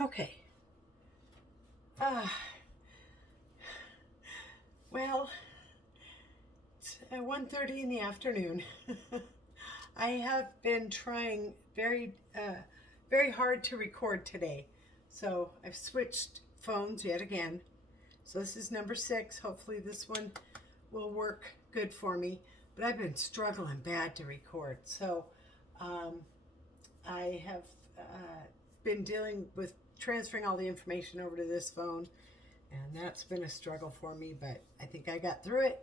Okay. Uh, well, it's 1:30 in the afternoon. I have been trying very hard to record today. So I've switched phones yet again. So this is number 6. Hopefully this one will work good for me. But I've been struggling bad to record. So um, I have been dealing with transferring all the information over to this phone. And that's been a struggle for me, but I think I got through it.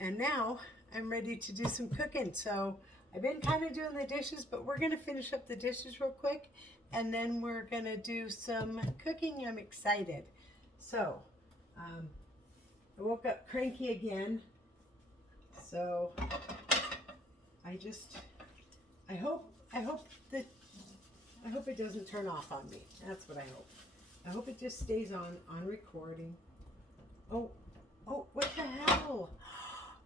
And now I'm ready to do some cooking. So I've been kind of doing the dishes, but we're going to finish up the dishes real quick. And then we're going to do some cooking. I'm excited. So I woke up cranky again. So I hope that I hope it doesn't turn off on me. That's what I hope. I hope it just stays on recording. Oh, what the hell?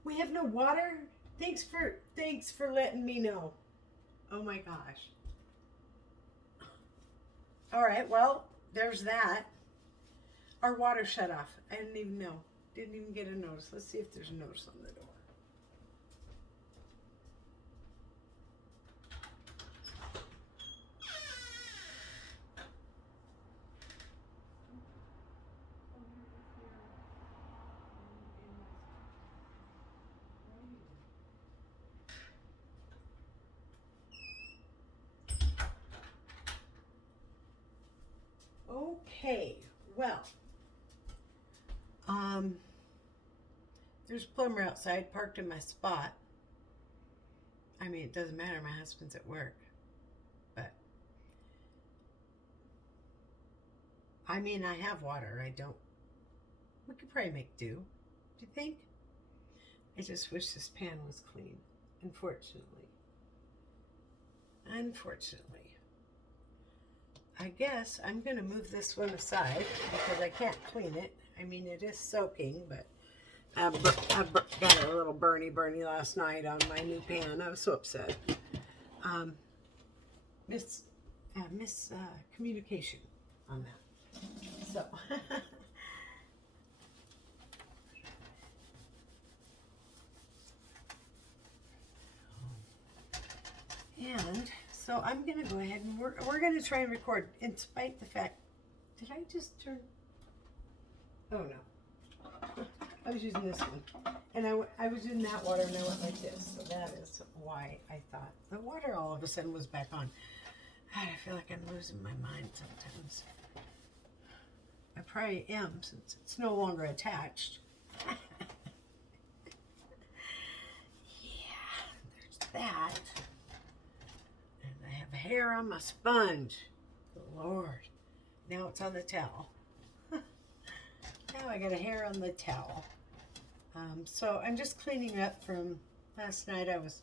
We have no water? Thanks for letting me know. Oh my gosh. All right, well, there's that. Our water shut off. I didn't even know. Didn't even get a notice. Let's see if there's a notice on the door. Okay, well, there's a plumber outside parked in my spot. I mean, it doesn't matter. My husband's at work, but I mean, I have water. I don't. We could probably make do. Do you think? I just wish this pan was clean. Unfortunately. I guess I'm going to move this one aside because I can't clean it. I mean, it is soaking, but I got a little burny last night on my new pan. I was so upset. Miss communication on that. So, and so I'm going to go ahead and we're going to try and record in spite the fact, did I just turn? Oh no. I was using this one. And I was in that water and I went like this. So that is why I thought the water all of a sudden was back on. God, I feel like I'm losing my mind sometimes. I probably am since it's no longer attached. Yeah, there's that. And I have hair on my sponge. Good Lord. Now it's on the towel. Now I got a hair on the towel. So I'm just cleaning up from last night. I was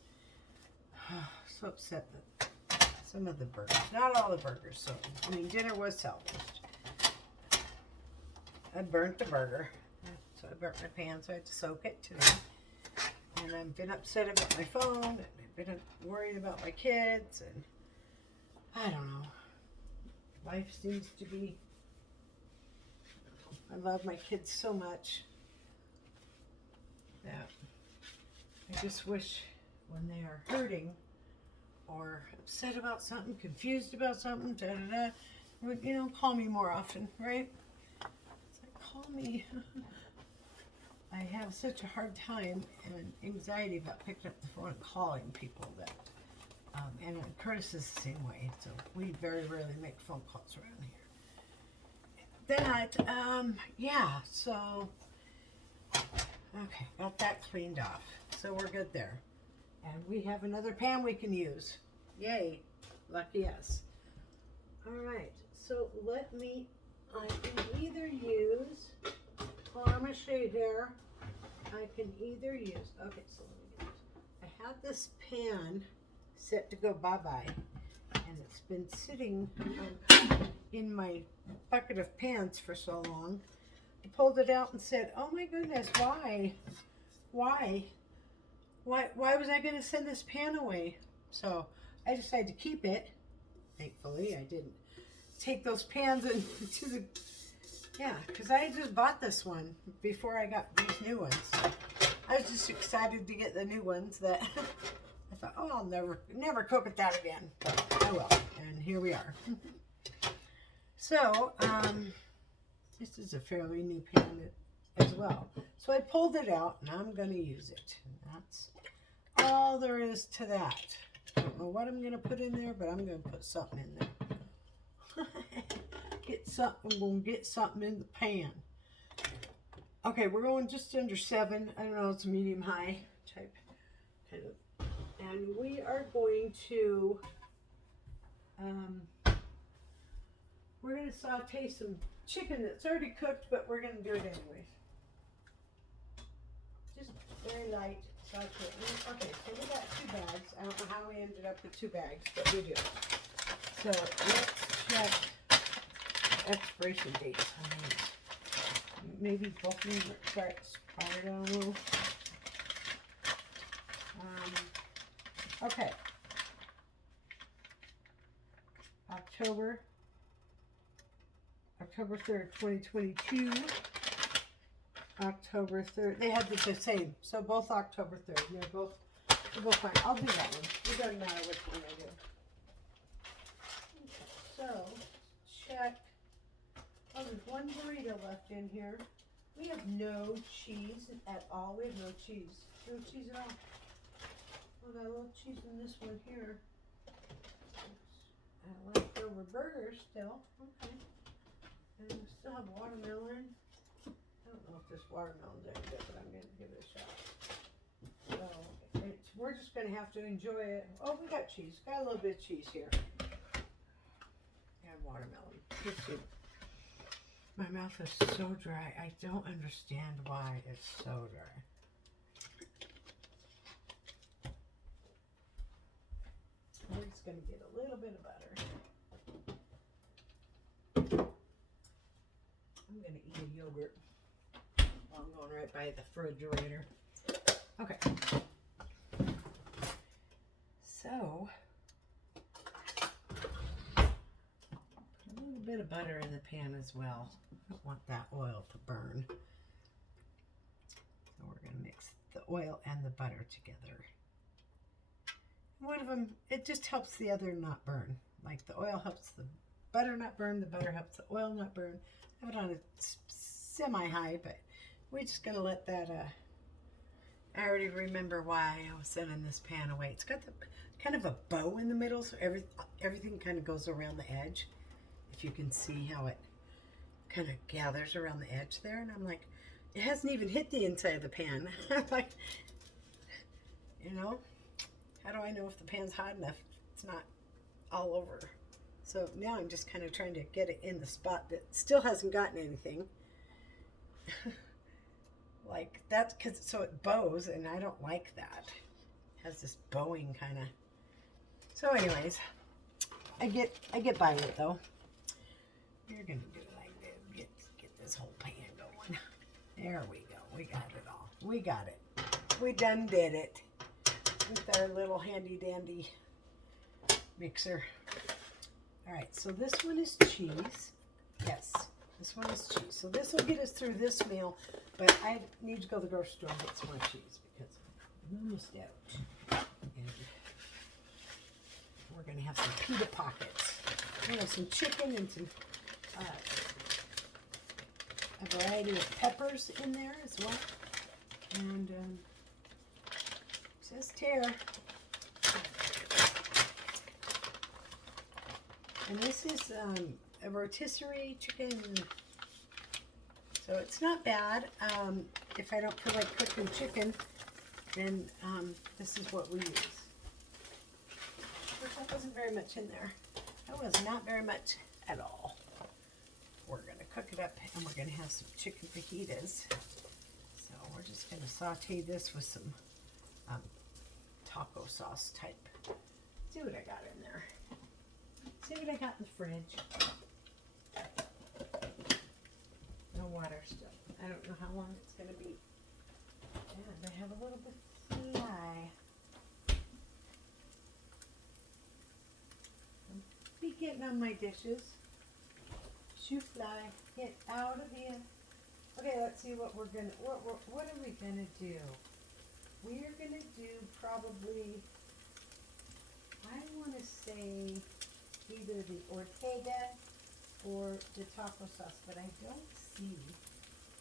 so upset that some of the burgers, not all the burgers, so I mean dinner was salvaged. I burnt the burger, so I burnt my pan, so I had to soak it today. And I've been upset about my phone, and I've been worried about my kids, and I don't know. Life seems to be, I love my kids so much that I just wish when they are hurting or upset about something, confused about something, would, call me more often, right? It's like, call me. I have such a hard time and anxiety about picking up the phone and calling people that, and Curtis is the same way, so we very rarely make phone calls around here. That, yeah, so, okay, got that cleaned off. So we're good there. And we have another pan we can use. Yay, lucky us. All right, so I can either use, well, I'm going to show you here. I can either use, okay, so let me get this. I had this pan set to go bye-bye, and it's been sitting in my bucket of pans for so long. I pulled it out and said, oh my goodness, why? Why was I going to send this pan away? So I decided to keep it. Thankfully, I didn't take those pans into the, yeah, because I just bought this one before I got these new ones. I was just excited to get the new ones that I thought, oh, I'll never cook with that again. But I will, and here we are. So, this is a fairly new pan as well. So I pulled it out, and I'm going to use it. And that's all there is to that. I don't know what I'm going to put in there, but I'm going to put something in there. I'm going to get something in the pan. Okay, we're going just under 7. I don't know, it's medium high type kind of. And we are going to we're going to saute some chicken that's already cooked, but we're going to do it anyways. Just very light saute. Okay, so we got 2 bags. I don't know how we ended up with 2 bags, but we do. So let's check expiration dates on these. Maybe both of these are expired, I don't know. Okay. October 3rd, 2022. October 3rd. They had the same. So both October 3rd. They're both fine. I'll do that one. It doesn't matter which one I do. Okay, so check. Oh, there's one burrito left in here. We have no cheese at all. We have no cheese. No cheese at all. Oh, got a little cheese in this one here. Leftover burgers still. Okay. And we still have watermelon. I don't know if this watermelon's any good, but I'm going to give it a shot. So we're just going to have to enjoy it. Oh, we got cheese. Got a little bit of cheese here. And watermelon. Let's see. My mouth is so dry. I don't understand why it's so dry. We're just going to get a little bit of butter. I'm going to eat a yogurt while I'm going right by the refrigerator. Okay. So, put a little bit of butter in the pan as well. I don't want that oil to burn. So we're going to mix the oil and the butter together. One of them, it just helps the other not burn. Like the oil helps the butter not burn, the butter helps the oil not burn. I have it on a semi-high, but we're just going to let that, I already remember why I was setting this pan away. It's got the kind of a bow in the middle, so everything kind of goes around the edge. If you can see how it kind of gathers around the edge there. And I'm like, it hasn't even hit the inside of the pan. I'm like, you know, how do I know if the pan's hot enough? It's not all over. So now I'm just kind of trying to get it in the spot that still hasn't gotten anything. Like that's because so it bows, and I don't like that. It has this bowing kind of. So, anyways, I get by it though. We're gonna do it like this. Get this whole pan going. There we go. We got it all. We got it. We done did it with our little handy dandy mixer. All right. So this one is cheese. Yes. This one is cheese. So this will get us through this meal, but I need to go to the grocery store and get some more cheese because I'm almost out. And we're going to have some pita pockets. We're going to have some chicken and some a variety of peppers in there as well. And just here. And this is a rotisserie chicken. So it's not bad. If I don't feel like cooking chicken, then this is what we use. That wasn't very much in there. That was not very much at all. We're going to cook it up, and we're going to have some chicken fajitas. So we're just going to saute this with some taco sauce type. See what I got in there. See what I got in the fridge. No water still. I don't know how long it's going to be. And I have a little bit of fly. Be getting on my dishes. you fly? Get out of here. Okay, let's see what we're gonna, what are we gonna do? We are gonna do probably, I wanna say either the Ortega or the taco sauce, but I don't see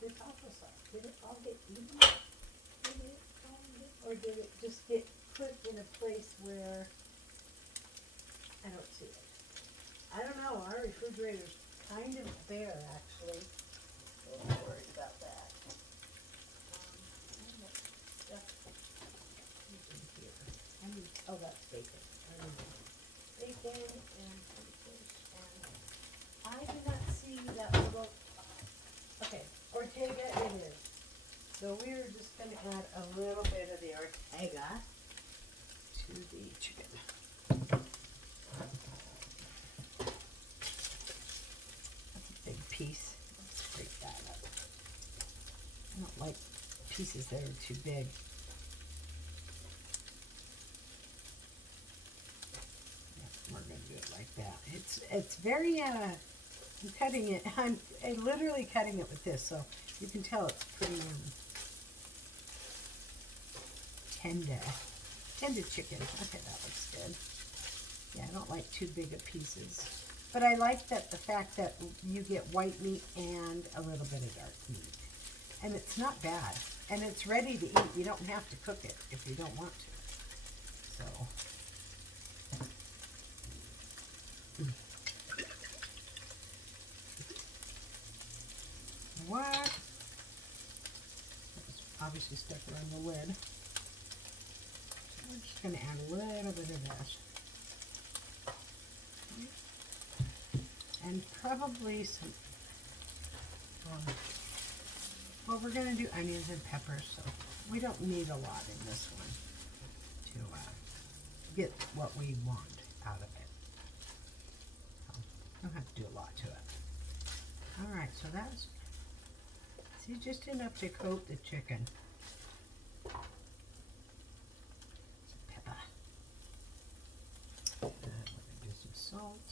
the taco sauce. Did it all get eaten? Or did it just get put in a place where I don't see it? I don't know, our refrigerator's kind of bare, actually. A little worried about that. Stuff in here. Oh, that's bacon. Bacon and fish, and I do not see that little, okay, Ortega it is. So we're just gonna add a little bit of the Ortega to the chicken. That's a big piece. Let's break that up. I don't like pieces that are too big. We're gonna do it like that. It's very I'm cutting it. I'm literally cutting it with this, so you can tell it's pretty tender chicken. Okay, that looks good. Yeah, I don't like too big of pieces, but I like that the fact that you get white meat and a little bit of dark meat, and it's not bad, and it's ready to eat. You don't have to cook it if you don't want to. So. What? That was obviously stuck around the lid. We're just going to add a little bit of this. And probably some, well, we're going to do onions and peppers, so we don't need a lot in this one to get what we want out of it. So, don't have to do a lot to it. All right, so that's, see, just enough to coat the chicken. Some pepper. And we're going to do some salt.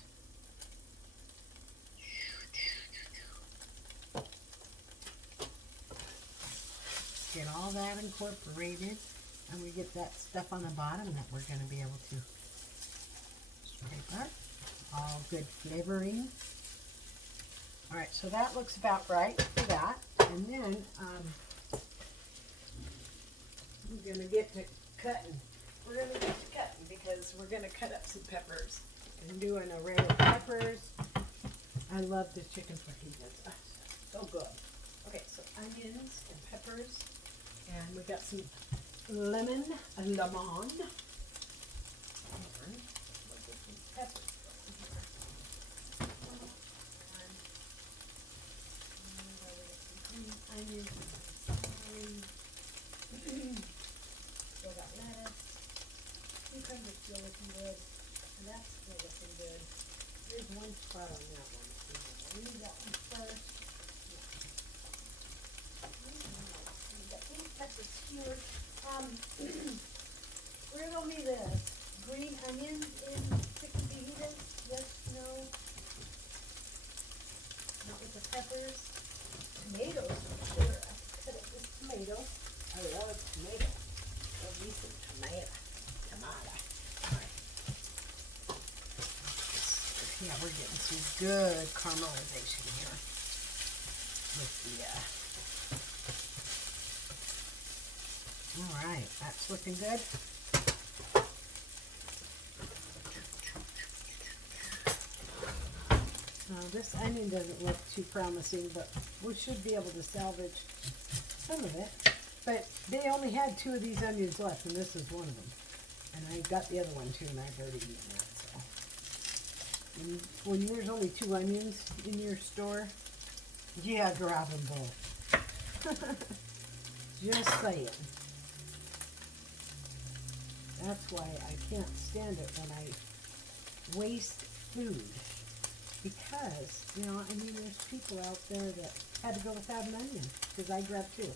Get all that incorporated, and we get that stuff on the bottom that we're going to be able to scrape up. All good flavoring. All right, so that looks about right for that. And then we're going to get to cutting. We're going to get to cutting because we're going to cut up some peppers and do an array of peppers. I love the chicken fajitas. Oh, so good. Okay, so onions and peppers. And we got some lemon. And peppers. Onions, still got lettuce, cucumbers still looking good, and that's still looking good. There's one spot on that one. I need that one first. We got these peppers skewered. Riddle me this. Green onions in chicken fajitas? Yes, no? Not with the peppers. Tomatoes, for sure. I cut up this tomato. I love tomato. Love me some tomato. All right. Yeah, we're getting some good caramelization here with the. All right, that's looking good. This onion doesn't look too promising, but we should be able to salvage some of it. But they only had 2 of these onions left, and this is one of them. And I got the other one too, and I've already eaten that. So when there's only 2 onions in your store, yeah, grab them both. Just saying. That's why I can't stand it when I waste food. Because, you know, I mean, there's people out there that had to go without an onion, because I grabbed 2.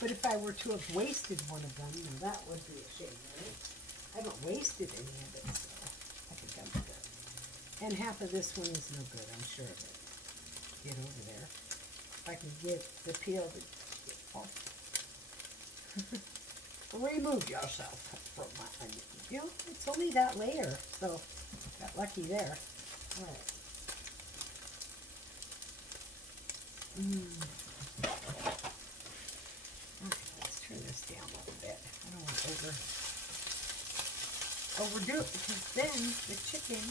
But if I were to have wasted one of them, you know, that would be a shame, right? I haven't wasted any of it, so I think I'm good. And half of this one is no good, I'm sure of it. get over there. If I can get the peel to get off. Remove yourself from my onion. You know, it's only that layer, so got lucky there. All right. Okay, let's turn this down a little bit. I don't want to overdo it because then the chicken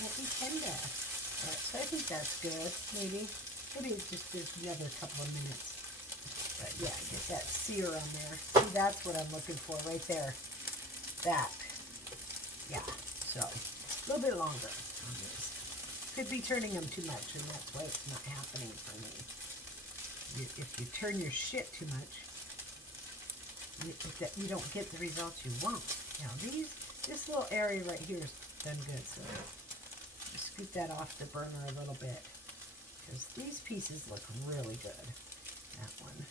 won't be tender. Right, so I think that's good. Maybe it just is another couple of minutes. But yeah, get that sear on there. See, that's what I'm looking for right there. That. Yeah. So a little bit longer on this. Could be turning them too much, and that's why it's not happening for me. If you turn your shit too much, you don't get the results you want. Now this little area right here is done good, so just scoot that off the burner a little bit because these pieces look really good. That one.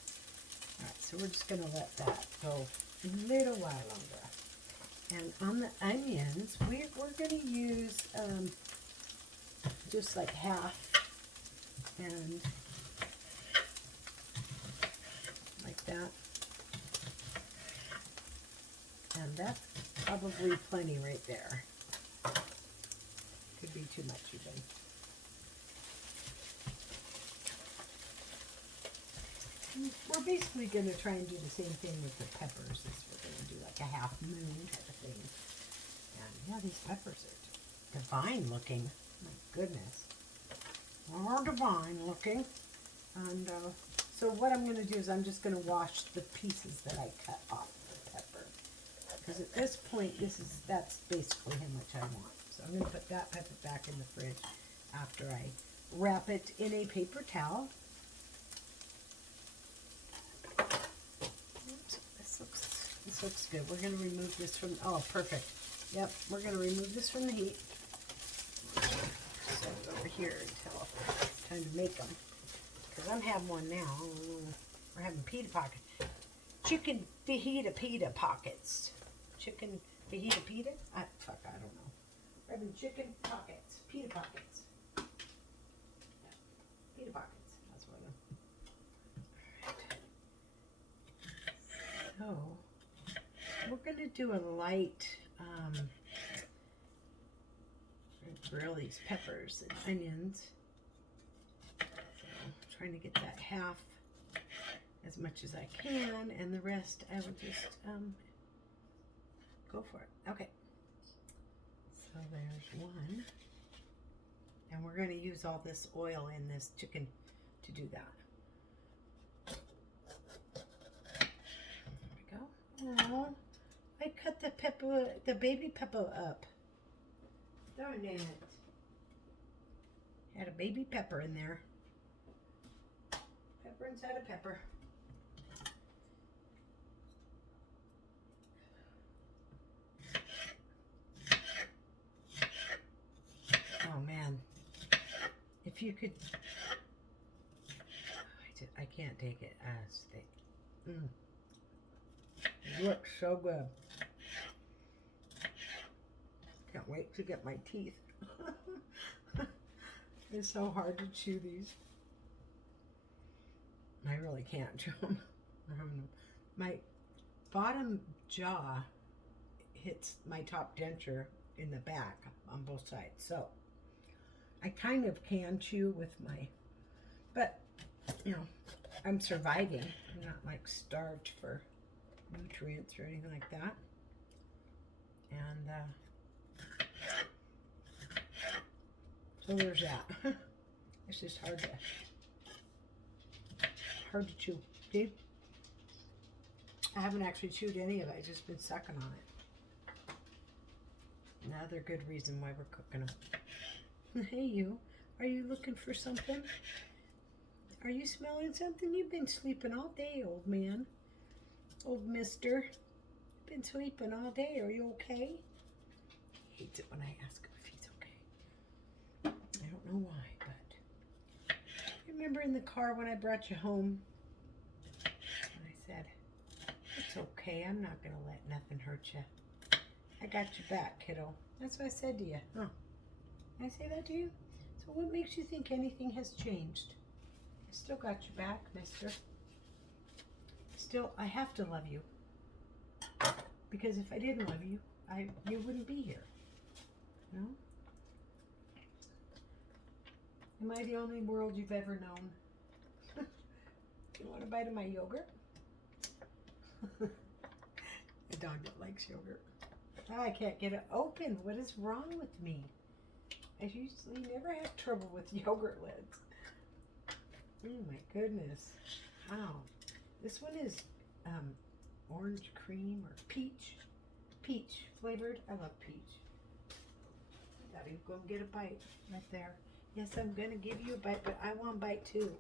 All right, so we're just going to let that go a little while longer. And on the onions, we're going to use just like half and like that. And that's probably plenty right there. Could be too much even. We're basically going to try and do the same thing with the peppers. We're going to do like a half moon type of thing. And yeah, these peppers are divine looking. My goodness. More divine looking. And so what I'm going to do is I'm just going to wash the pieces that I cut off the pepper. Because at this point, that's basically how much I want. So I'm going to put that pepper back in the fridge after I wrap it in a paper towel. This looks good. We're going to remove this from, oh, perfect. Yep, we're going to remove this from the heat. Set it over here until it's time to make them. Because I'm having one now. We're having pita pockets. Chicken fajita pita pockets. Chicken fajita pita? I don't know. We're having chicken pockets. Pita pockets. Yeah, pita pockets. That's what I'm... Alright. So... we're going to do a light grill these peppers and onions. So I'm trying to get that half as much as I can, and the rest I will just go for it. Okay. So there's one. And we're going to use all this oil in this chicken to do that. There we go. Oh. I cut the baby pepper up. Darn it. Had a baby pepper in there. Pepper inside a pepper. Oh man. If you could... I can't take it as thick. It looks so good. Can't wait to get my teeth. It's so hard to chew these. I really can't chew them. My bottom jaw hits my top denture in the back on both sides. So I kind of can chew with my, but you know, I'm surviving. I'm not like starved for nutrients or anything like that. And so there's that. It's just hard to chew. See? I haven't actually chewed any of it. I've just been sucking on it. Another good reason why we're cooking them. Hey you, are you looking for something? Are you smelling something? You've been sleeping all day, old man. Old mister. Been sleeping all day. Are you okay? He hates it when I ask him if he's okay. I don't know why, but... remember in the car when I brought you home? And I said, it's okay. I'm not going to let nothing hurt you. I got your back, kiddo. That's what I said to you. Huh? Did I say that to you? So what makes you think anything has changed? Still got your back, mister. Still, I have to love you. Because if I didn't love you, you wouldn't be here. You know? Am I the only world you've ever known? You want a bite of my yogurt? A dog that likes yogurt. Oh, I can't get it open. What is wrong with me? I usually never have trouble with yogurt lids. Oh my goodness. Wow. This one is orange cream or peach. Peach flavored. I love peach. Gotta go and get a bite right there. Yes, I'm gonna give you a bite, but I want a bite too.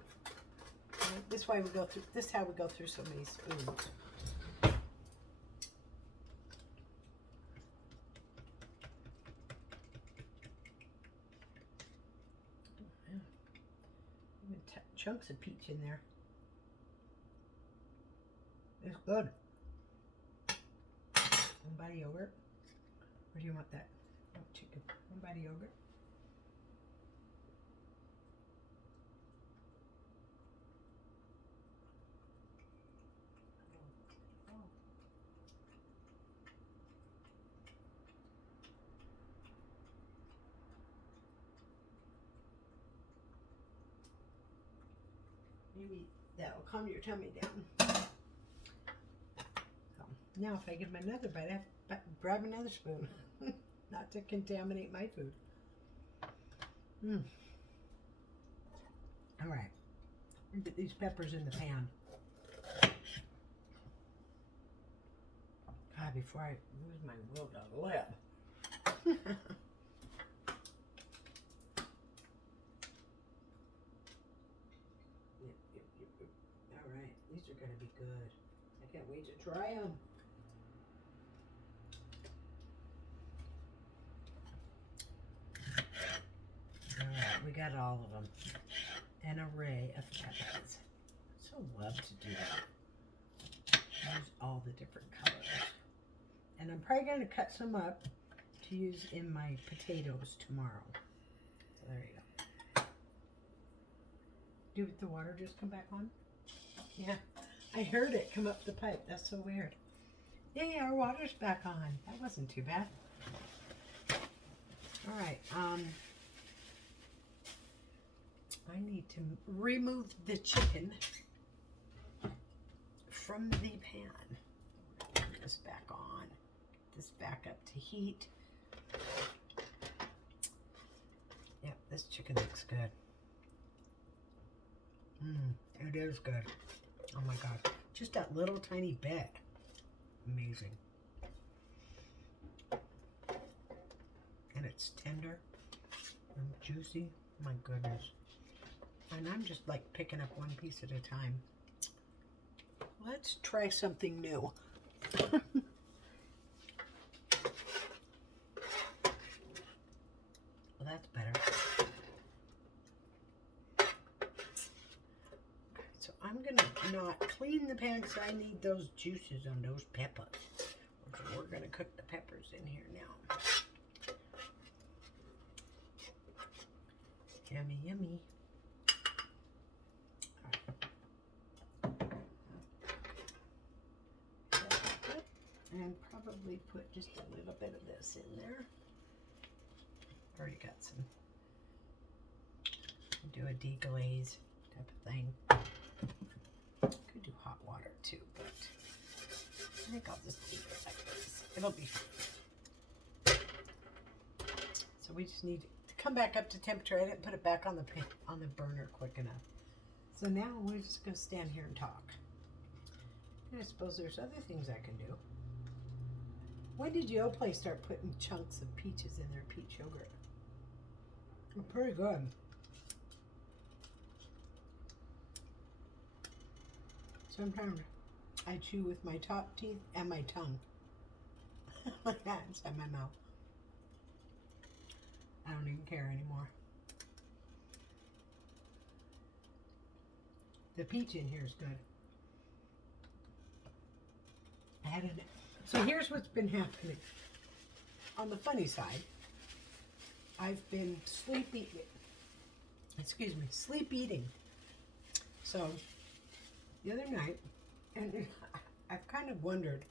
This is why we go through. This is how we go through so many spoons. Even chunks of peach in there. It's good. One bite of yogurt. Or do you want that? Oh, chicken. One bite of yogurt. Maybe that'll calm your tummy down. So, now if I give him another bite, I have to grab another spoon. Not to contaminate my food. All right. Get these peppers in the pan. God, before I lose my will to live. All right, these are going to be good. I can't wait to try them. All right, we got all of them. An array of peppers. So love to do that. Use all the different colors. And I'm probably going to cut some up to use in my potatoes tomorrow. So there you go. Did the water just come back on? Yeah, I heard it come up the pipe. That's so weird. Yay, our water's back on. That wasn't too bad. All right. I need to remove the chicken from the pan. Turn this back on. Get this back up to heat. Yep, this chicken looks good. It is good. Oh my God. Just that little tiny bit. Amazing. And it's tender and juicy. My goodness. And I'm just like picking up one piece at a time. Let's try something new. Well, that's better. Okay, so I'm gonna not clean the pan because I need those juices on those peppers. So we're gonna cook the peppers in here now. Yummy, yummy. And probably put just a little bit of this in there. Already got some. Do a deglaze type of thing. Could do hot water too, but I think I'll just leave it like this. It'll be fine. So we just need to come back up to temperature. I didn't put it back on the burner quick enough. So now we're just gonna stand here and talk. And I suppose there's other things I can do. When did Yoplait start putting chunks of peaches in their peach yogurt? They're pretty good. Sometimes I chew with my top teeth and my tongue. Like that inside my mouth. I don't even care anymore. The peach in here is good. I had it. So here's what's been happening. On the funny side, I've been sleep eating. So the other night, and I've kind of wondered.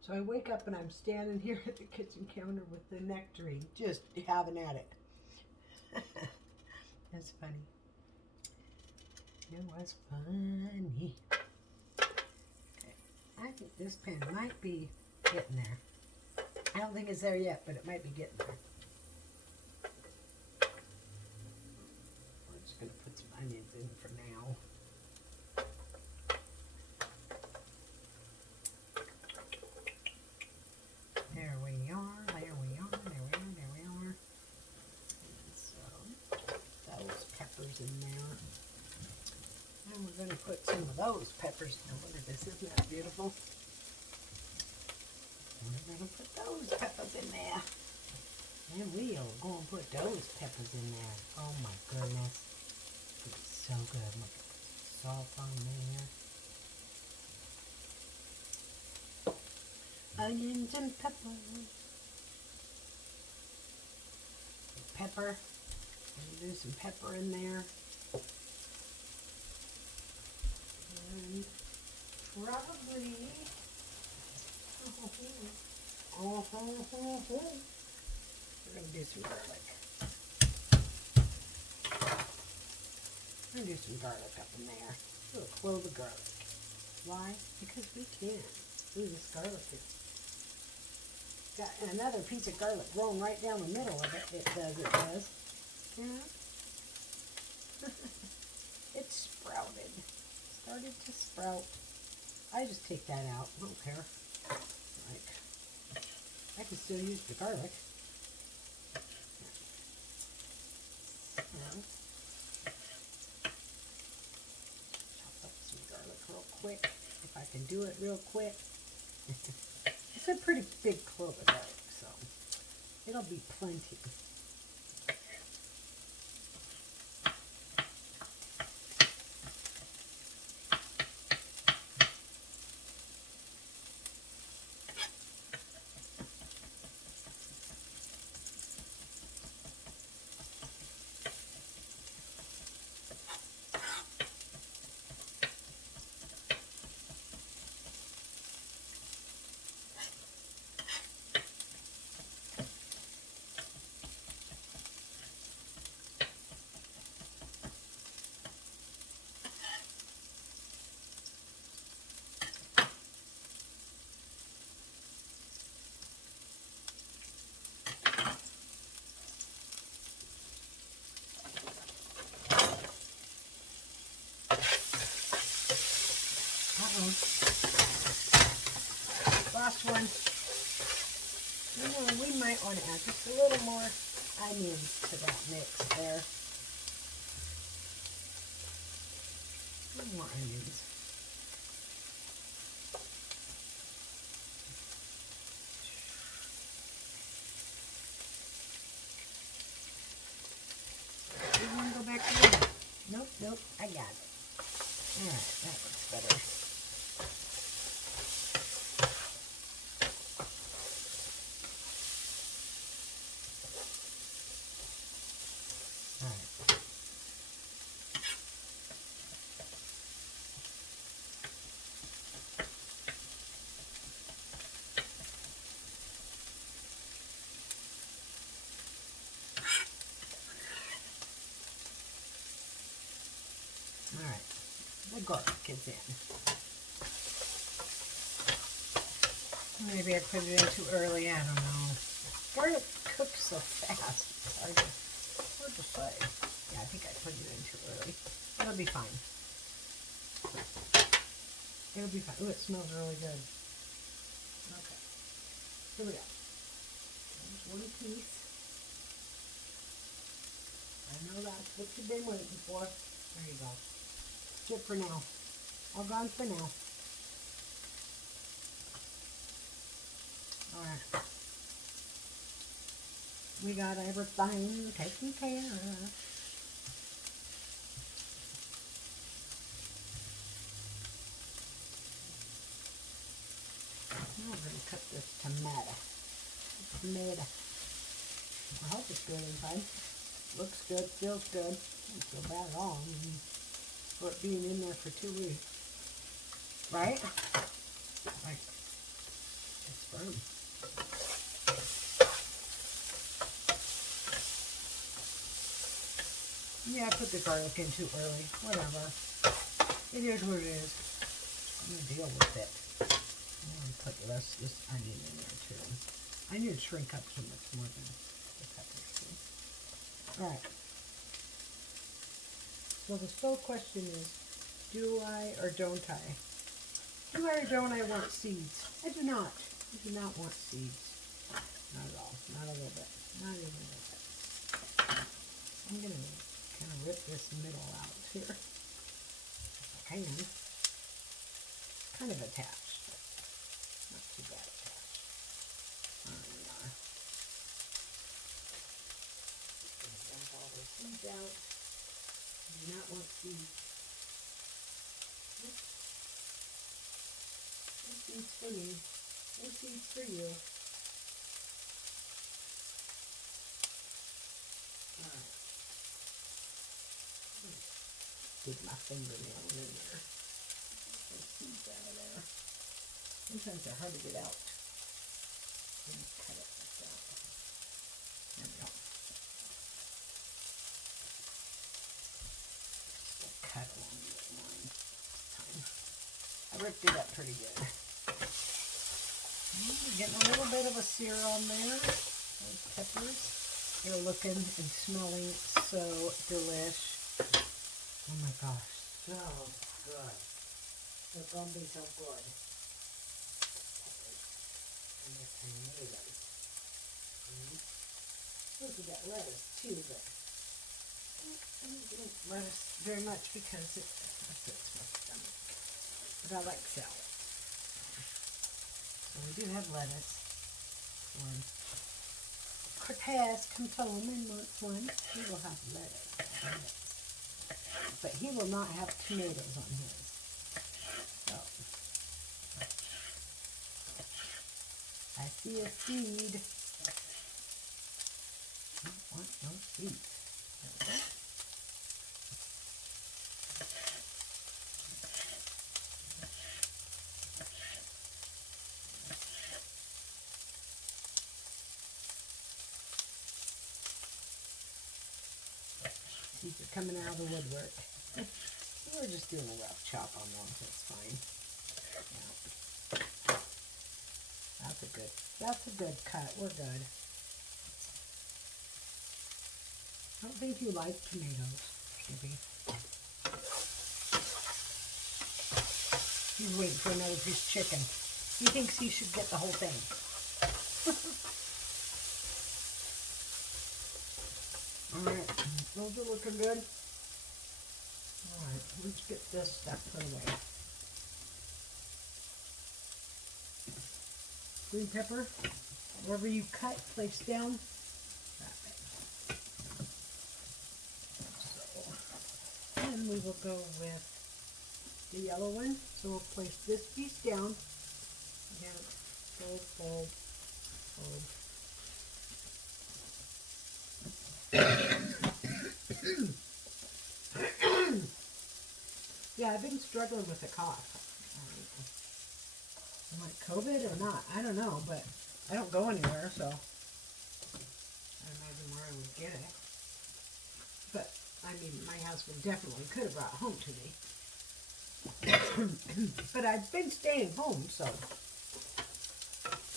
So I wake up and I'm standing here at the kitchen counter with the nectarine, just having at it. That's funny. It was funny. Okay. I think this pen might be getting there. I don't think it's there yet, but it might be getting there. We're just going to put some onions in for now. There we are, there we are, there we are, there we are. And so, those peppers in there. And we're going to put some of those peppers. Now look at this, isn't that beautiful? And we're going to put those peppers in there. And we'll go and put those peppers in there. Oh my goodness. It's so good. Look at the salt on there. Onions and peppers. Pepper. Do some pepper in there. And probably we're going to do some garlic. I'm going to do some garlic up in there. A little clove of garlic. Why? Because we can. Ooh, this garlic is got another piece of garlic growing right down the middle of it. It does. Yeah. It's sprouted. Started to sprout. I just take that out. I don't care. Like, I can still use the garlic. So, chop up some garlic real quick. If I can do it real quick. It's a pretty big clove of garlic, so it'll be plenty. Last one. You know, we might want to add just a little more onions to that mix there. A little more onions. You want to go back to that? Nope, I got it. Alright, that looks better. Alright, the garlic is in. Maybe I put it in too early, I don't know. Garlic cooks so fast, it's hard to say. Yeah, I think I put it in too early. It'll be fine. It'll be fine. Ooh, it smells really good. Okay, here we go. There's one piece. I know that's what you've been waiting for. There you go. That's it for now. All gone for now. Alright. We got everything taken care of. Now we're going to cut this tomato. I hope it's good inside. Looks good, feels good. Doesn't feel bad at all. I mean, for it being in there for 2 weeks. Right? Like, it's firm. Yeah, I put the garlic in too early. Whatever. It is what it is. I'm going to deal with it. I'm going to put the rest of this onion in there too. I need to shrink up so much more than the peppers too. Alright. So the sole question is, do I or don't I? Do I or don't I want seeds? I do not. I do not want seeds. Not at all. Not a little bit. Not even a little bit. I'm going to kind of rip this middle out here. If I can. Kind of attached. Not too bad attached. There we are. Dump all those seeds out. I do not want seeds. No seeds for me. No seeds for you. Alright. Dig my fingernails in there. Get seeds out of there. Sometimes they're hard to get out. Let me cut it like that. There we go. Just cut along the line this time. I ripped it up pretty good. We're getting a little bit of a sear on there. Those peppers. They're looking and smelling so delish. Oh my gosh, so good. They're gonna be so good. And they're tomatoes. Supposed to get lettuce too, but I don't like lettuce very much because it upsets my stomach. But I like salad. So we do have lettuce. When Cortez comes home and wants one, he will have lettuce. But he will not have tomatoes on his. So I see a seed. I don't want no seeds. There we go. Seeds are coming out of the woodwork. We're just doing a rough chop on them, so it's fine. Yeah. That's a good cut. We're good. I don't think you like tomatoes, Skippy. He's waiting for another piece of chicken. He thinks he should get the whole thing. Alright, those are looking good. Alright, let's get this stuff put away. Green pepper, wherever you cut, place down. So, and we will go with the yellow one. So we'll place this piece down. Again, fold, fold, fold. Yeah, I've been struggling with a cough. I'm like COVID or not, I don't know, but I don't go anywhere, so I imagine where I would get it. But, I mean, my husband definitely could have brought it home to me. But I've been staying home, so,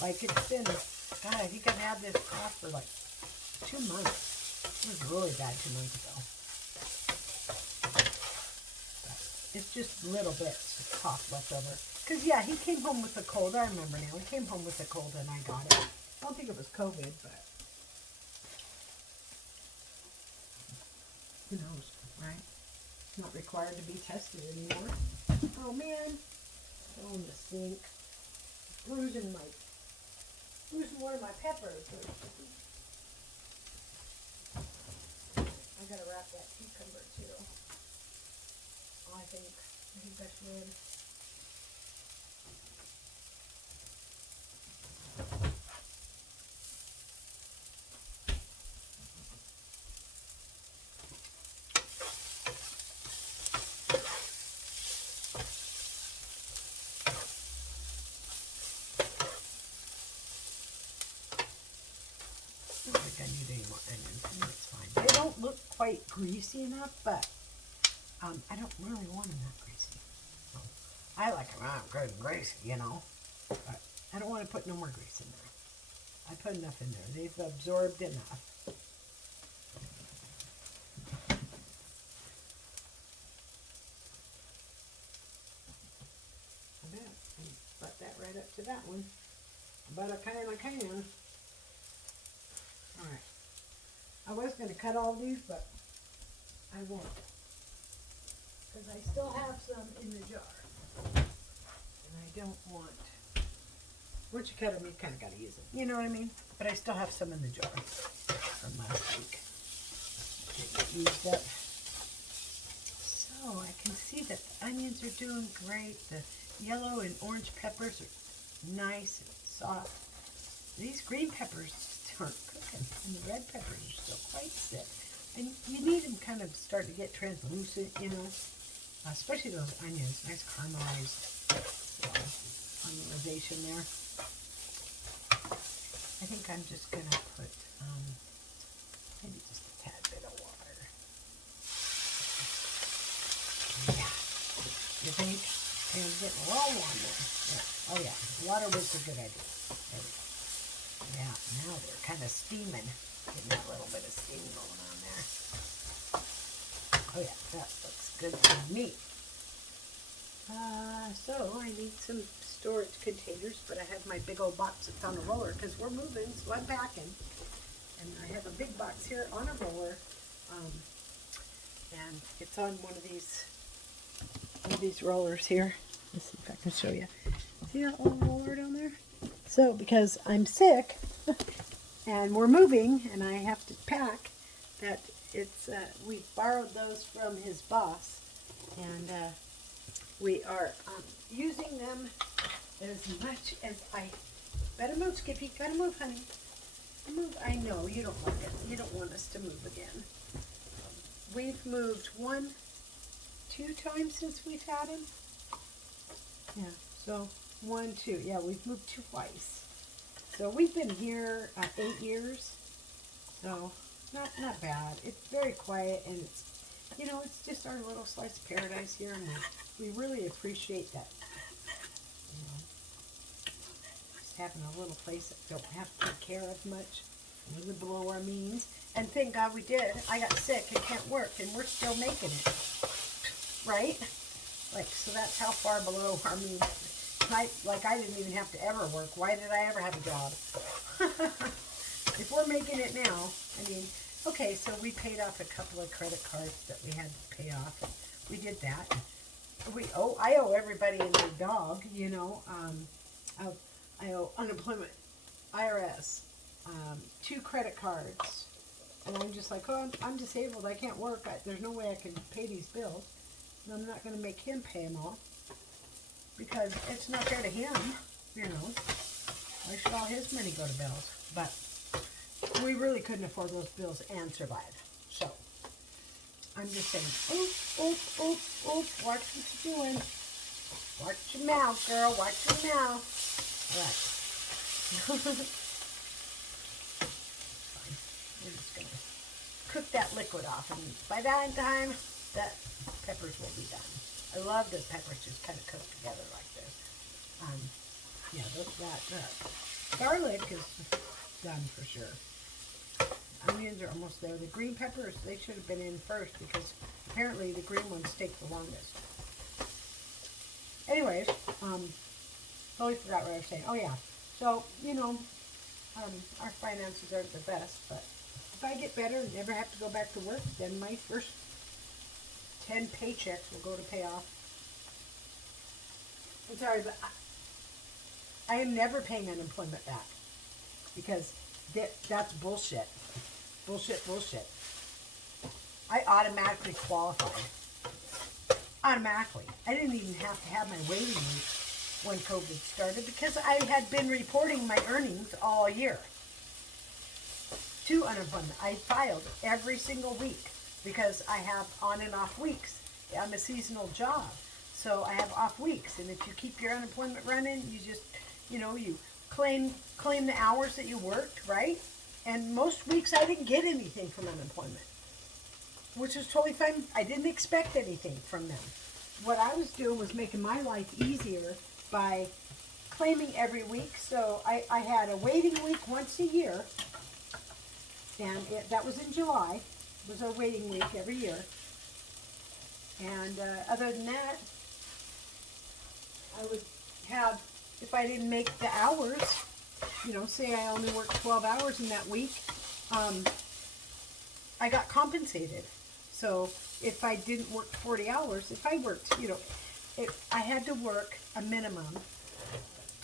like, it's been, God, I think I've had this cough for like 2 months. It was really bad 2 months ago. It's just little bits of cough left over. Because, yeah, he came home with a cold. I remember now. He came home with a cold and I got it. I don't think it was COVID, but who knows, right? It's not required to be tested anymore. Oh, man. Oh, in the sink. Bruising one of my peppers. I gotta wrap that cucumber, too. I think I should. quite greasy enough, but I don't really want them that greasy. So I like them good and greasy, you know. But I don't want to put no more grease in there. I put enough in there. They've absorbed enough. I bet. I butt that right up to that one. But I can. Alright. I was going to cut all these, but I won't. Because I still have some in the jar. And I don't want... Once you cut them, you kind of got to use them. You know what I mean? But I still have some in the jar from last week. Didn't get used up. So I can see that the onions are doing great. The yellow and orange peppers are nice and soft. These green peppers aren't cooking, and the red peppers are still quite thick. And you need them kind of start to get translucent, you know, especially those onions. Nice caramelized caramelization there. I think I'm just going to put maybe just a tad bit of water. Yeah. You think? And it's getting a little warm there. Yeah. Oh yeah, water was a good idea. There we go. Yeah, now they're kind of steaming. Getting that little bit of steam going on there. Oh yeah, that looks good to me. So I need some storage containers, but I have my big old box that's on a roller because we're moving, so I'm packing. And I have a big box here on a roller, and it's on one of these rollers here. Let's see if I can show you. See that little roller down there? So because I'm sick and we're moving and I have to pack, that it's we borrowed those from his boss, and we are using them as much as I... Better move, Skippy. Gotta move, honey. Move. I know you don't want it. You don't want us to move again. We've moved 2 times since we've had him. Yeah. So 1, 2. Yeah, we've moved twice. So we've been here 8 years. So not bad. It's very quiet, and it's, you know, it's just our little slice of paradise here, and we really appreciate that. You know, just having a little place that don't have to take care of much, really below our means. And thank God we did. I got sick and can't work, and we're still making it, right? Like, so that's how far below our means. I didn't even have to ever work. Why did I ever have a job? If we're making it now, I mean, okay, so we paid off a couple of credit cards that we had to pay off. We did that. I owe everybody and their dog, you know. I owe unemployment, IRS, 2 credit cards. And I'm just like, oh, I'm disabled. I can't work. There's no way I can pay these bills. And I'm not going to make him pay them all, because it's not fair to him, you know. Why should all his money go to bills? But we really couldn't afford those bills and survive. So I'm just saying, oop, watch what you're doing. Watch your mouth, girl. Watch your mouth. All right. Fine. We're just going to cook that liquid off, and by that time, that peppers will be done. I love the peppers just kind of cooked together like this. Yeah, that garlic is done for sure. Onions are almost there. The green peppers, they should have been in first, because apparently the green ones take the longest. Anyways, totally forgot what I was saying. Oh yeah, so, you know, our finances aren't the best, but if I get better and never have to go back to work, then my first 10 paychecks will go to pay off. I'm sorry, but I am never paying unemployment back, because that's bullshit. Bullshit. I automatically qualified. Automatically. I didn't even have to have my waiting week when COVID started, because I had been reporting my earnings all year to unemployment. I filed every single week, because I have on and off weeks. I'm a seasonal job, so I have off weeks. And if you keep your unemployment running, you just, you know, you claim the hours that you worked, right? And most weeks I didn't get anything from unemployment. which was totally fine. I didn't expect anything from them. What I was doing was making my life easier by claiming every week. So I had a waiting week once a year, and that was in July. It was our waiting week every year. And other than that, I would have, if I didn't make the hours, say I only worked 12 hours in that week, I got compensated. So if I didn't work 40 hours, if I worked, I had to work a minimum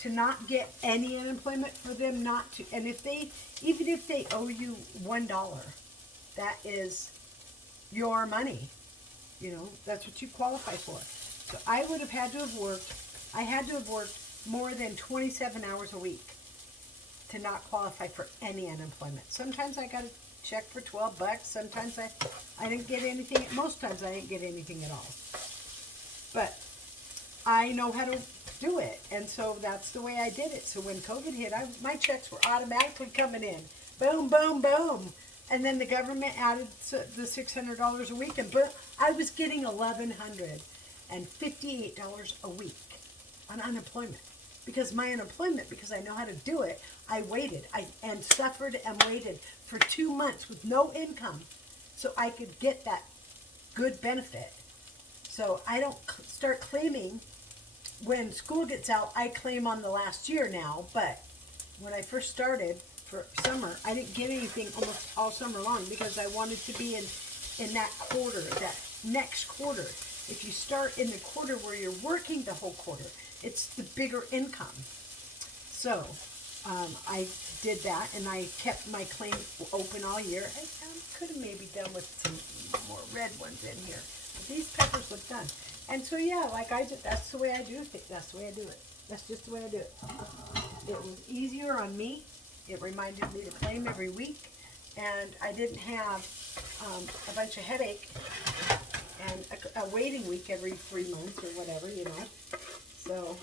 to not get any unemployment, for them not to, and even if they owe you $1, that is your money. That's what you qualify for. So I had to have worked more than 27 hours a week to not qualify for any unemployment. Sometimes I got a check for $12. Sometimes I didn't get anything. Most times I didn't get anything at all. But I know how to do it, and so that's the way I did it. So when COVID hit, my checks were automatically coming in. Boom, boom, boom. And then the government added the $600 a week, and I was getting $1,158 a week on unemployment. Because my unemployment, because I know how to do it, I waited. and suffered and waited for 2 months with no income so I could get that good benefit. So I don't start claiming when school gets out. I claim on the last year now, but when I first started for summer, I didn't get anything almost all summer long because I wanted to be in that quarter, that next quarter. If you start in the quarter where you're working the whole quarter, it's the bigger income. So I did that, and I kept my claim open all year. I could have maybe done with some more red ones in here. But these peppers look done. And so, yeah, that's the way I do it. That's the way I do it. That's just the way I do it. It was easier on me. It reminded me to claim every week. And I didn't have a bunch of headache and a waiting week every 3 months or whatever, So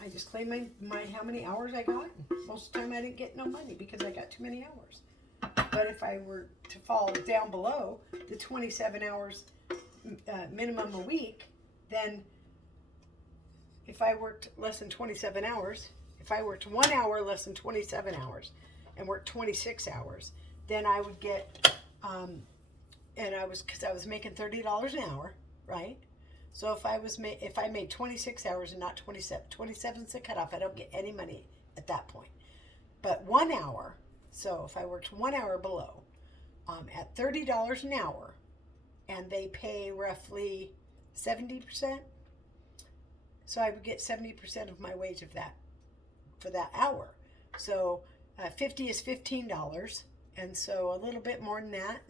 I just claimed my how many hours I got. Most of the time I didn't get no money because I got too many hours. But if I were to fall down below the 27 hours minimum a week, then if I worked less than 27 hours, if I worked 1 hour less than 27 hours and worked 26 hours, then I would get, because I was making $30 an hour, right? So if I made 26 hours and not 27, 27's the cutoff, I don't get any money at that point. But 1 hour, so if I worked 1 hour below, at $30 an hour, and they pay roughly 70%, so I would get 70% of my wage of that for that hour. So 50 is $15, and so a little bit more than that,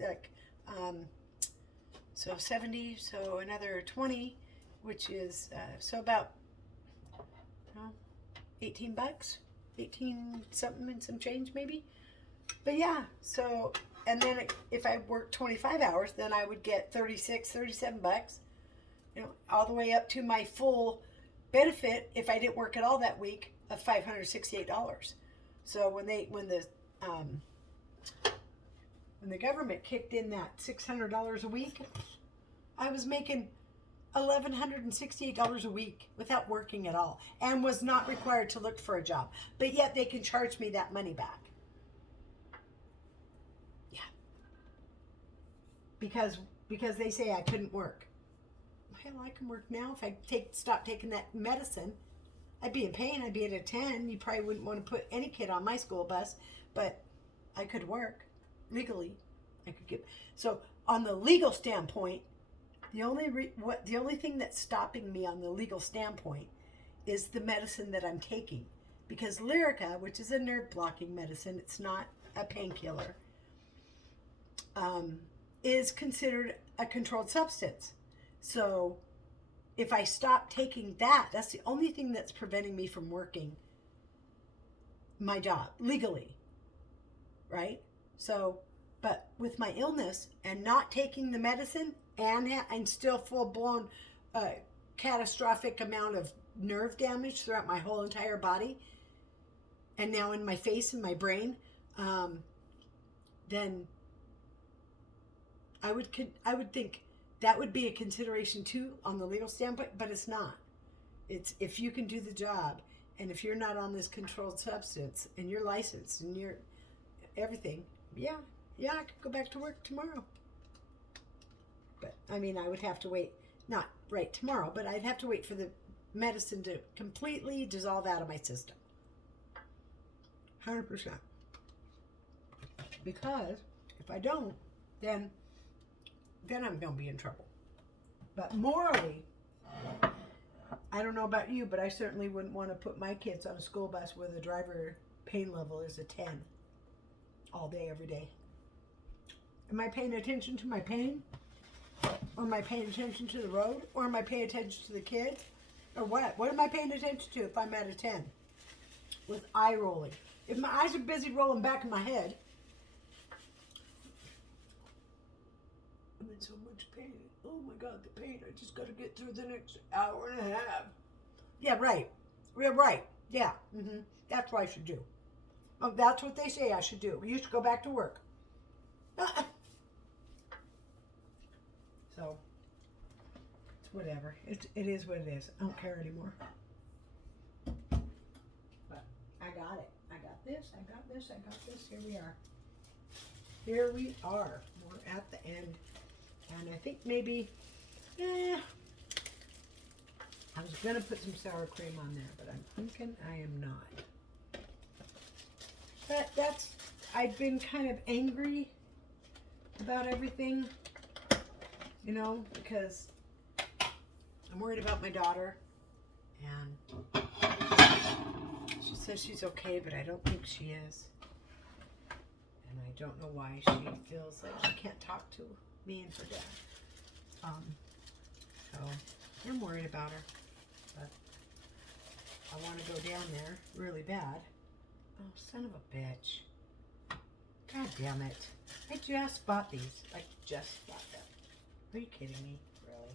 so 70, so another 20, which is so about 18 bucks, 18 something and some change maybe. But yeah, so, and then if I worked 25 hours, then I would get 36, 37 bucks, all the way up to my full benefit if I didn't work at all that week of $568. So when the government kicked in that $600 a week, I was making $1,168 a week without working at all, and was not required to look for a job. But yet they can charge me that money back. Yeah. Because they say I couldn't work. Hell, I can work now. If I stop taking that medicine, I'd be in pain. I'd be at a 10. You probably wouldn't want to put any kid on my school bus, but I could work legally. I could get. So on the legal standpoint, the only thing that's stopping me on the legal standpoint is the medicine that I'm taking, because Lyrica, which is a nerve blocking medicine, it's not a painkiller, is considered a controlled substance. So if I stop taking that, that's the only thing that's preventing me from working my job legally, right? So, but with my illness and not taking the medicine and still full-blown catastrophic amount of nerve damage throughout my whole entire body, and now in my face and my brain, then I would think that would be a consideration too on the legal standpoint, but it's not. It's if you can do the job, and if you're not on this controlled substance, and you're licensed, and you're everything, yeah, I could go back to work tomorrow. But I mean, I would have to wait, not right tomorrow, but I'd have to wait for the medicine to completely dissolve out of my system. 100%. Because if I don't, then I'm going to be in trouble. But morally, I don't know about you, but I certainly wouldn't want to put my kids on a school bus where the driver pain level is a 10 all day, every day. Am I paying attention to my pain? Or am I paying attention to the road? Or am I paying attention to the kids? Or what? What am I paying attention to if I'm at a 10? With eye rolling. If my eyes are busy rolling back in my head, I'm in so much pain. Oh my God, the pain. I just got to get through the next hour and a half. Yeah, right. Yeah, right. Yeah. That's what I should do. Oh, that's what they say I should do. You should go back to work. So, it's whatever. It is what it is. I don't care anymore. But I got it. I got this. I got this. I got this. Here we are. Here we are. We're at the end. And I think maybe, I was going to put some sour cream on there, but I'm thinking I am not. But I've been kind of angry about everything, you know, because I'm worried about my daughter, and she says she's okay, but I don't think she is. And I don't know why she feels like she can't talk to me and her dad. So I'm worried about her, but I want to go down there really bad. Oh, son of a bitch. God damn it. I just bought these. I just bought them. Are you kidding me? Really?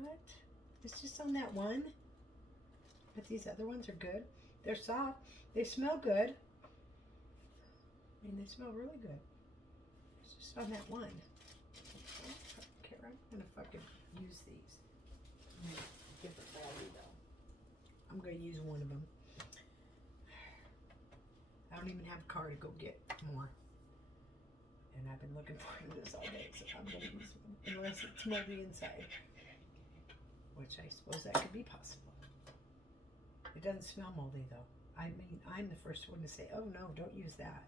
What? It's just on that one? But these other ones are good. They're soft. They smell good. I mean, they smell really good. It's just on that one. I don't care. I'm going to fucking use these. Different value, though. I'm going to use one of them. I don't even have a car to go get more. And I've been looking for this all day, so I'm going to use one. Unless it's moldy inside. Which I suppose that could be possible. It doesn't smell moldy, though. I mean, I'm the first one to say, oh no, don't use that.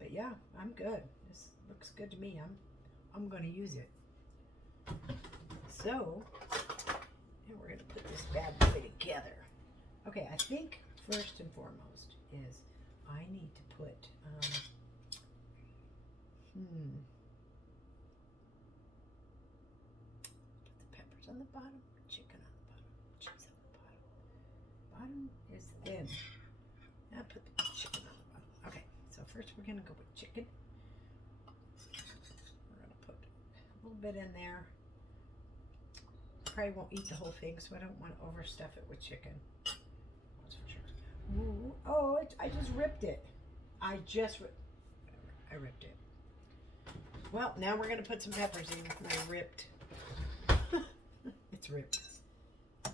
But yeah, I'm good. This looks good to me. I'm going to use it. So, and we're going to put this bad boy together. Okay, I think first and foremost is I need to put, put the peppers on the bottom, chicken on the bottom, cheese on the bottom. Bottom is thin. Now put the chicken on the bottom. Okay, so first we're going to go with chicken. We're going to put a little bit in there. Probably won't eat the whole thing, so I don't want to overstuff it with chicken. That's for sure. Ooh, oh, I just ripped it. I ripped it. Well, now we're going to put some peppers in with my ripped. It's ripped. So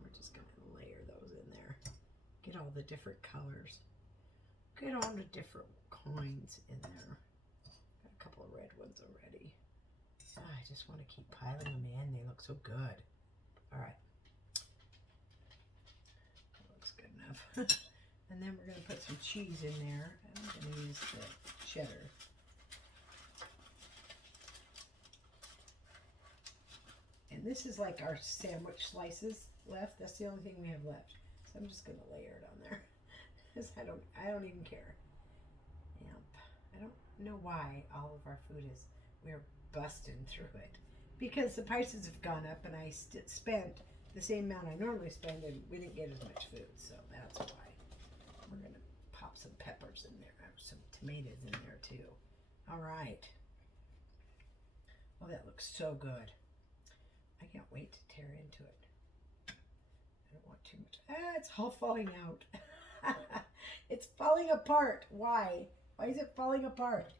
we're just going to layer those in there. Get all the different colors. Get all the different coins in there. Got a couple of red ones already. I just want to keep piling them in. They look so good. All right. That looks good enough. And then we're going to put some cheese in there. I'm going to use the cheddar. And this is like our sandwich slices left. That's the only thing we have left. So I'm just going to layer it on there. Because I don't even care. Yep. I don't know why all of our food is, we're busting through it. Because the prices have gone up and I spent the same amount I normally spend and we didn't get as much food. So that's why. We're going to pop some peppers in there. Some tomatoes in there too. All right. Oh, that looks so good. I can't wait to tear into it. I don't want too much. It's all falling out. It's falling apart. Why? Why is it falling apart?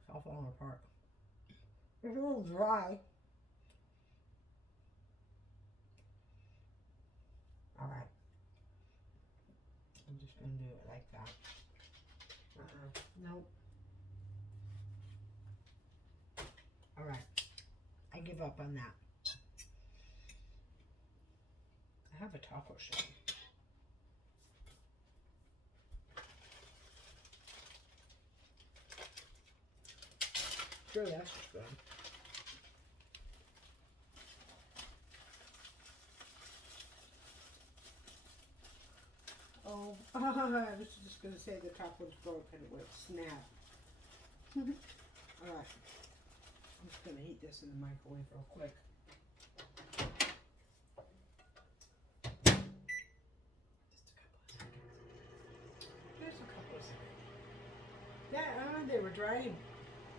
It's all falling apart. It's a little dry. All right. I'm just going to do it like that. Nope. All right. I give up on that. I have a taco shell. Sure, that's good. Oh, I was just going to say the top one's broken. It would snap. All right. I'm just going to heat this in the microwave real quick. Just a couple of seconds. Yeah, they were drying.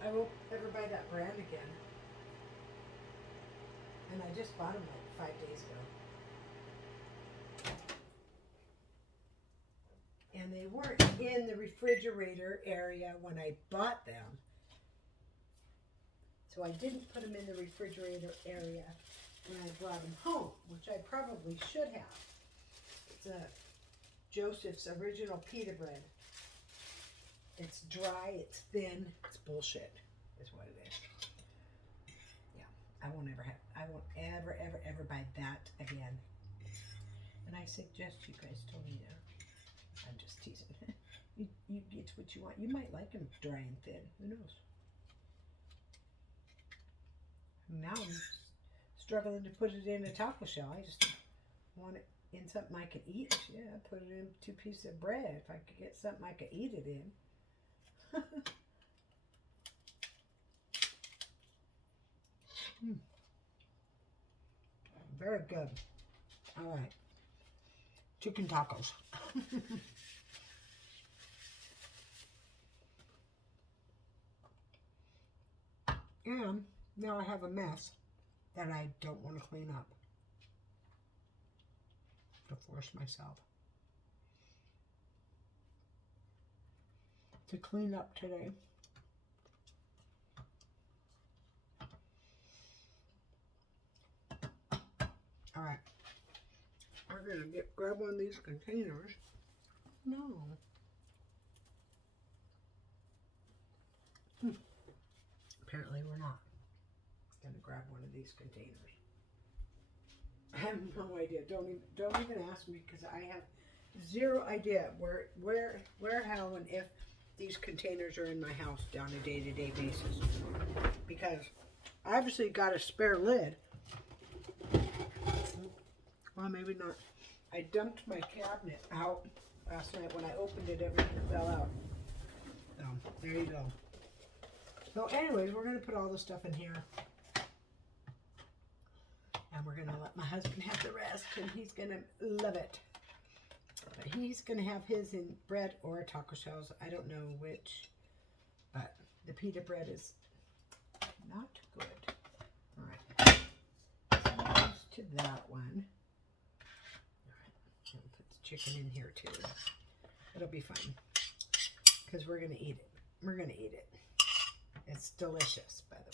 I won't ever buy that brand again. And I just bought them like 5 days ago. And they weren't in the refrigerator area when I bought them. So I didn't put them in the refrigerator area when I brought them home, which I probably should have. It's a Joseph's original pita bread. It's dry, it's thin, it's bullshit, is what it is. Yeah, I won't ever buy that again. And I suggest you guys tell me that. I'm just teasing. you get what you want. You might like them dry and thin. Who knows? Now I'm struggling to put it in a taco shell. I just want it in something I can eat. Yeah, put it in 2 pieces of bread. If I could get something I could eat it in. Very good. All right. Chicken tacos. And now I have a mess that I don't want to clean up. To force myself to clean up today. All right. We're going to grab one of these containers. No. Apparently we're not. Going to grab one of these containers. I have no idea. Don't even ask me because I have zero idea where, how, and if these containers are in my house on a day-to-day basis. Because I obviously got a spare lid. Well, maybe not. I dumped my cabinet out last night. When I opened it, everything fell out. So, there you go. So, anyways, we're going to put all the stuff in here. And we're going to let my husband have the rest, and he's going to love it. But he's going to have his in bread or taco shells. I don't know which, but the pita bread is not good. All right. So to that one. I'll put the chicken in here too. It'll be fine because we're gonna eat it. We're gonna eat it. It's delicious, by the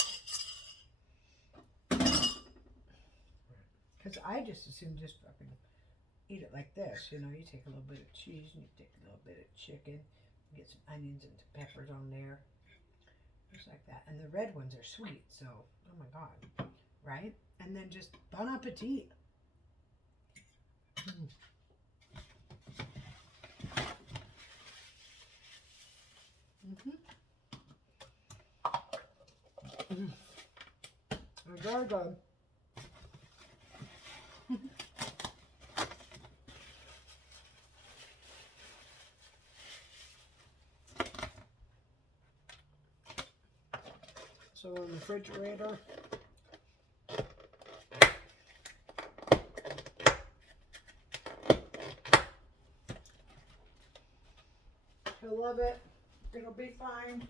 way. Because I just assume just fucking eat it like this. You know, you take a little bit of cheese and you take a little bit of chicken, you get some onions and some peppers on there, just like that. And the red ones are sweet, so oh my god, right? And then just bon appetit. Very good. So in the refrigerator. I love it. It'll be fine.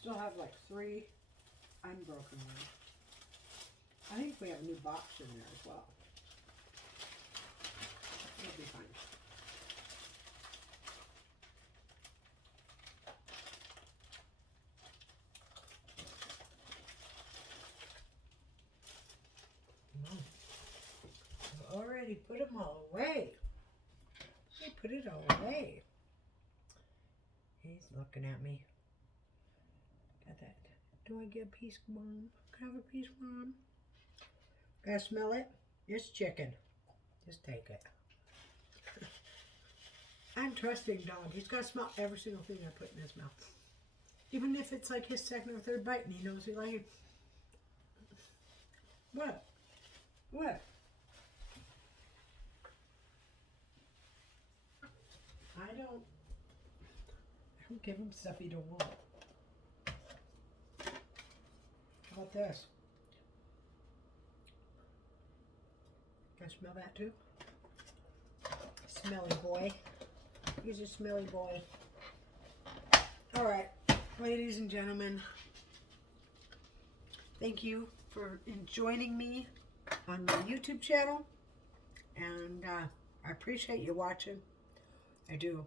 still have like 3 unbroken ones. I think we have a new box in there as well. It'll be fine. I've already put them all away. I put it all away. He's looking at me. Got that. Do I get a piece, Mom? Can I have a piece, Mom? Gotta smell it? It's chicken. Just take it. I'm trusting Don. He's got to smell every single thing I put in his mouth. Even if it's like his second or third bite and he knows he likes it. What? What? I don't give him stuff he don't want. How about this? Can I smell that too? Smelly boy. He's a smelly boy. All right, ladies and gentlemen, thank you for joining me on my YouTube channel, and I appreciate you watching. I do.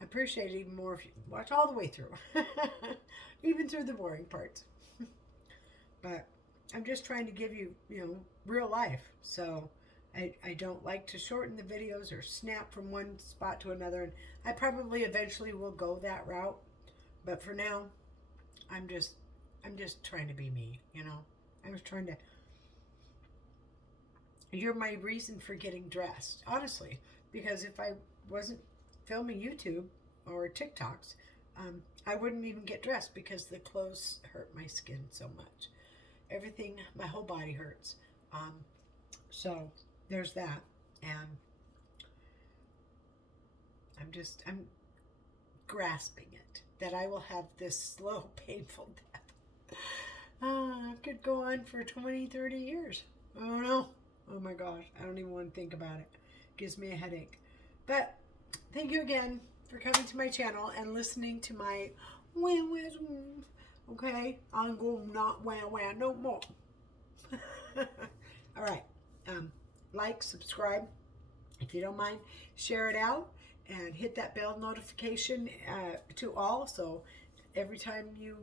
I appreciate it even more if you watch all the way through, even through the boring parts. But I'm just trying to give you, real life. So I don't like to shorten the videos or snap from one spot to another. And I probably eventually will go that route. But for now, I'm just trying to be me, I was trying to. You're my reason for getting dressed, honestly. Because if I wasn't filming YouTube or TikToks, I wouldn't even get dressed because the clothes hurt my skin so much. Everything, my whole body hurts. So there's that. And I'm grasping it, that I will have this slow, painful death. I could go on for 20, 30 years. I don't know. Oh my gosh, I don't even want to think about it. It gives me a headache. But thank you again for coming to my channel and listening to my wah-wahs. Okay, I'm going to not wah-wah no more. All right, like, subscribe, if you don't mind, share it out, and hit that bell notification to all, so every time you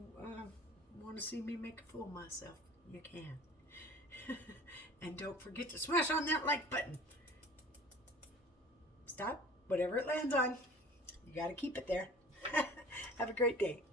want to see me make a fool of myself, you can. And don't forget to smash on that like button. Stop, whatever it lands on, you got to keep it there. Have a great day.